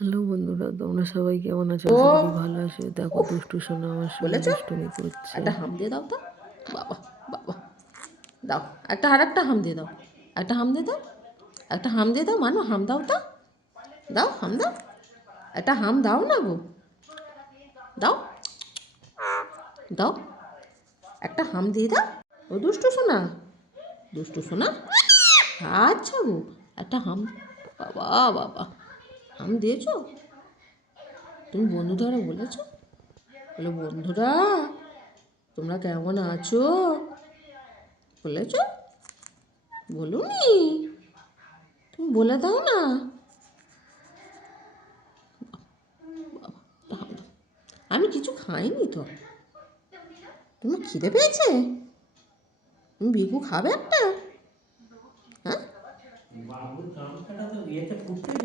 Hello বন্ধুরা, তোমরা সবাই কেমন আছো? ও আশা করি ভালো আছো। দেখো, উফ দুষ্টু সোনা আমার সঙ্গে বলেছ দুষ্টুমি করছে। একটা হাম দিয়ে দাও তো। বাবা বাবা, দাও একটা, আর একটা হাম দিয়ে দাও। একটা হাম দিয়ে দাও, একটা হাম দিয়ে দাও। মানো হাম দাও তো, দাও হাম দাও, একটা হাম দাও না গো, দাও দাও, একটা হাম দিয়ে দাও। ও দুষ্টু সোনা, দুষ্টু সোনা, আচ্ছা গো, একটা হাম। বাবা বাবা, হাম দিয়েছো তুমি? বন্ধুরা বলেছো, বলে বন্ধুরা তোমরা কেমন আছো বলেছো? বলুনি? তুমি বলে দাও না। আমি কিছু খাইনি তো। তোমার খিদে পেয়েছে? তুমি বিকু খাবে একটা? হ্যাঁ, বাবুর কামড়টা তো ইয়েতে ফুটতেই